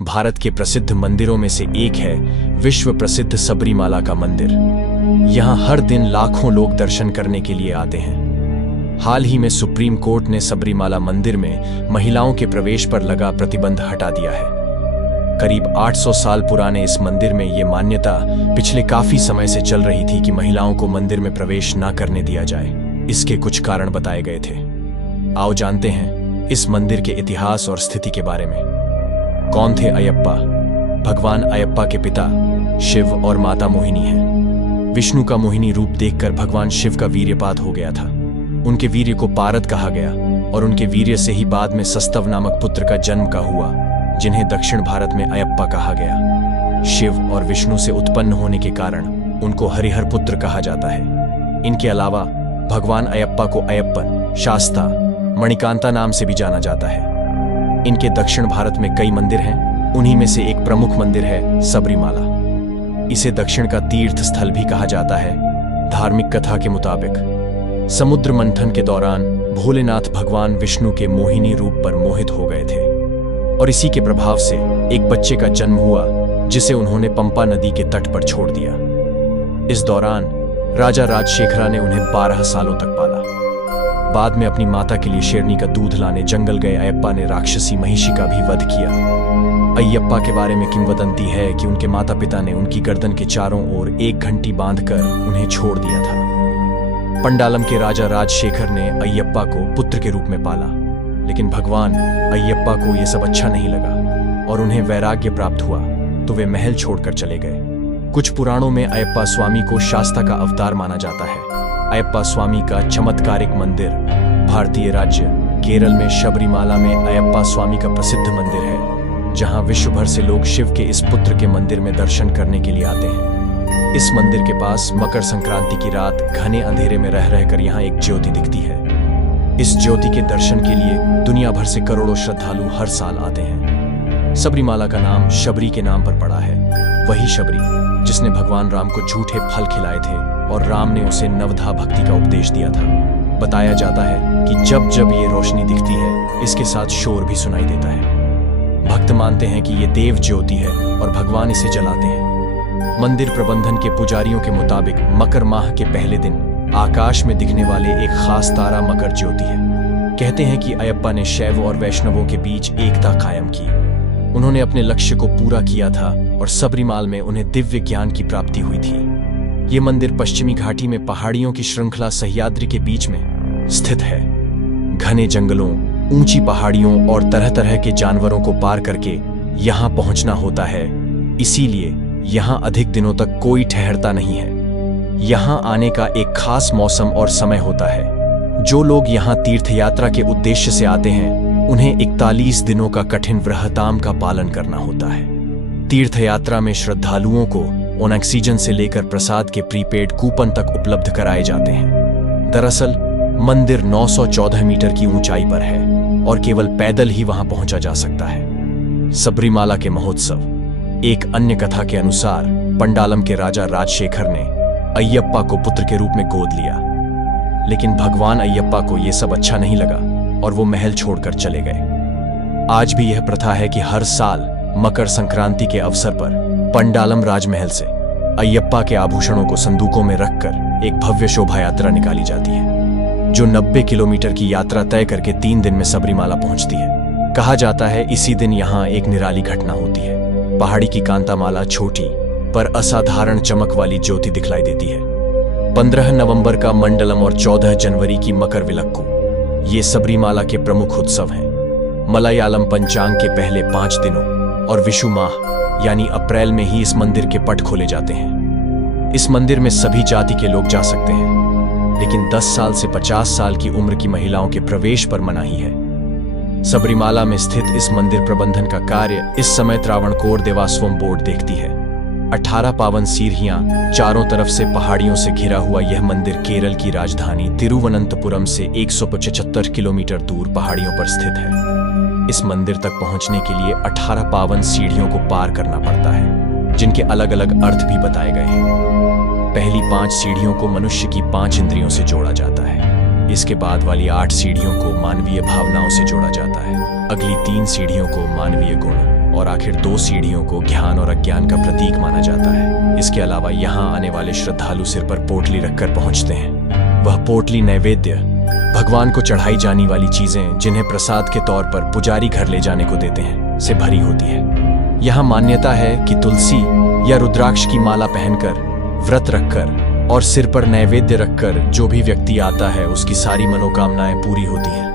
भारत के प्रसिद्ध मंदिरों में से एक है विश्व प्रसिद्ध सबरीमाला का मंदिर। यहाँ हर दिन लाखों लोग दर्शन करने के लिए आते हैं। हाल ही में सुप्रीम कोर्ट ने सबरीमाला मंदिर में महिलाओं के प्रवेश पर लगा प्रतिबंध हटा दिया है। करीब 800 साल पुराने इस मंदिर में ये मान्यता पिछले काफी समय से चल रही थी कि महिलाओं को मंदिर में प्रवेश न करने दिया जाए। इसके कुछ कारण बताए गए थे। आओ जानते हैं इस मंदिर के इतिहास और स्थिति के बारे में। कौन थे अयप्पा? भगवान अयप्पा के पिता शिव और माता मोहिनी हैं। विष्णु का मोहिनी रूप देखकर भगवान शिव का वीर्यपात हो गया था। उनके वीर्य को पारद कहा गया और उनके वीर्य से ही बाद में सस्तव नामक पुत्र का जन्म का हुआ, जिन्हें दक्षिण भारत में अयप्पा कहा गया। शिव और विष्णु से उत्पन्न होने के कारण उनको हरिहर पुत्र कहा जाता है। इनके अलावा भगवान अयप्पा को अयप्पन, शास्ता, मणिकांता नाम से भी जाना जाता है। इनके दक्षिण भारत में कई मंदिर हैं। उन्हीं में से एक प्रमुख मंदिर है सबरीमाला। इसे दक्षिण का तीर्थ स्थल भी कहा जाता है। धार्मिक कथा के मुताबिक समुद्र मंथन के दौरान भोलेनाथ भगवान विष्णु के मोहिनी रूप पर मोहित हो गए थे और इसी के प्रभाव से एक बच्चे का जन्म हुआ, जिसे उन्होंने पंपा नदी के तट पर छोड़ दिया। इस दौरान राजा राजशेखरा ने उन्हें 12 सालों तक पाला। बाद में अपनी माता के लिए शेरनी का दूध लाने जंगल गए अयप्पा ने राक्षसी महिषी का भी वध किया। अयप्पा के बारे में किंवदंती है कि उनके माता पिता ने उनकी गर्दन के चारों ओर एक घंटी बांधकर उन्हें छोड़ दिया था। पंडालम के राजा राजशेखर ने अयप्पा को पुत्र के रूप में पाला, लेकिन भगवान अयप्पा को यह सब अच्छा नहीं लगा और उन्हें वैराग्य प्राप्त हुआ, तो वे महल छोड़कर चले गए। कुछ पुराणों में अयप्पा स्वामी को शास्ता का अवतार माना जाता है। अयप्पा स्वामी का चमत्कारिक मंदिर भारतीय राज्य केरल में सबरीमाला में अयप्पा स्वामी का प्रसिद्ध मंदिर है, जहां विश्व भर से लोग शिव के इस पुत्र के मंदिर में दर्शन करने के लिए आते हैं। इस मंदिर के पास मकर संक्रांति की रात घने अंधेरे में रह रहकर यहाँ एक ज्योति दिखती है। इस ज्योति के दर्शन के लिए दुनिया भर से करोड़ों श्रद्धालु हर साल आते हैं। सबरीमाला का नाम शबरी के नाम पर पड़ा है, वही शबरी जिसने भगवान राम को झूठे फल खिलाए थे और राम ने उसे नवधा भक्ति का उपदेश दिया था। बताया जाता है कि जब जब ये रोशनी दिखती है, इसके साथ शोर भी सुनाई देता है। भक्त मानते हैं कि ये देव ज्योति है और भगवान इसे जलाते हैं। मंदिर प्रबंधन के पुजारियों के मुताबिक मकर माह के पहले दिन आकाश में दिखने वाले एक खास तारा मकर ज्योति है। कहते हैं कि अयप्पा ने शैव और वैष्णवों के बीच एकता कायम की। उन्होंने अपने लक्ष्य को पूरा किया था और सबरीमाल में उन्हें दिव्य ज्ञान की प्राप्ति हुई थी। ये मंदिर पश्चिमी घाटी में पहाड़ियों की श्रृंखला सह्याद्री के बीच में स्थित है। घने जंगलों, ऊंची पहाड़ियों और तरह तरह के जानवरों को पार करके यहाँ पहुंचना होता है, इसीलिए यहाँ अधिक दिनों तक कोई ठहरता नहीं है। यहाँ आने का एक खास मौसम और समय होता है। जो लोग यहाँ तीर्थ यात्रा के उद्देश्य से आते हैं, उन्हें 41 दिनों का कठिन व्रहताम का पालन करना होता है। तीर्थ यात्रा में श्रद्धालुओं को ऑक्सीजन से लेकर प्रसाद के प्रीपेड कूपन तक उपलब्ध कराए जाते हैं। दरअसल मंदिर 914 मीटर की ऊंचाई पर है और केवल पैदल ही वहां पहुंचा जा सकता है। सबरीमाला के महोत्सव। एक अन्य कथा के अनुसार पंडालम के राजा राजशेखर ने अयप्पा को पुत्र के रूप में गोद लिया, लेकिन भगवान अयप्पा को यह सब अच्छा नहीं लगा और वो महल छोड़कर चले गए। आज भी यह प्रथा है कि हर साल मकर संक्रांति के अवसर पर पंडालम राजमहल से अयप्पा के आभूषणों को संदूकों में रखकर एक भव्य शोभा यात्रा निकाली जाती है, जो 90 किलोमीटर की यात्रा तय करके 3 दिन में सबरीमाला पहुंचती है। कहा जाता है इसी दिन यहाँ एक निराली घटना होती है। पहाड़ी की कांतामाला छोटी पर असाधारण चमक वाली ज्योति दिखलाई देती है। 15 नवंबर का मंडलम और 14 जनवरी की मकर विलक्कू, ये सबरीमाला के प्रमुख उत्सव हैं। मलयालम पंचांग के पहले 5 दिनों और विषु माह यानी अप्रैल में ही इस मंदिर के पट खोले जाते हैं। इस मंदिर में सभी जाति के लोग जा सकते हैं, लेकिन 10 साल से 50 साल की उम्र की महिलाओं के प्रवेश पर मनाही है। सबरीमाला में स्थित इस मंदिर प्रबंधन का कार्य इस समय त्रावणकोर देवास्वम बोर्ड देखती है। 18 पावन सीढ़ियां, चारों तरफ से पहाड़ियों से घिरा हुआ यह मंदिर केरल की राजधानी तिरुवनंतपुरम से 175 किलोमीटर दूर पहाड़ियों पर स्थित है। इस मंदिर तक पहुंचने के लिए 18 पावन सीढ़ियों को पार करना पड़ता है, जिनके अलग अलग अर्थ भी बताए गए हैं। पहली 5 सीढ़ियों को मनुष्य की 5 इंद्रियों से जोड़ा जाता है। इसके बाद वाली 8 सीढ़ियों को मानवीय भावनाओं से जोड़ा जाता है। अगली 3 सीढ़ियों को मानवीय गुण और आखिर 2 सीढ़ियों को ज्ञान और अज्ञान का प्रतीक माना जाता है। इसके अलावा यहाँ आने वाले श्रद्धालु सिर पर पोटली रखकर पहुंचते हैं। वह पोटली नैवेद्य, भगवान को चढ़ाई जाने वाली चीजें जिन्हें प्रसाद के तौर पर पुजारी घर ले जाने को देते हैं, से भरी होती है। यहाँ मान्यता है कि तुलसी या रुद्राक्ष की माला पहनकर, व्रत रखकर और सिर पर नैवेद्य रखकर जो भी व्यक्ति आता है उसकी सारी मनोकामनाएं पूरी होती हैं।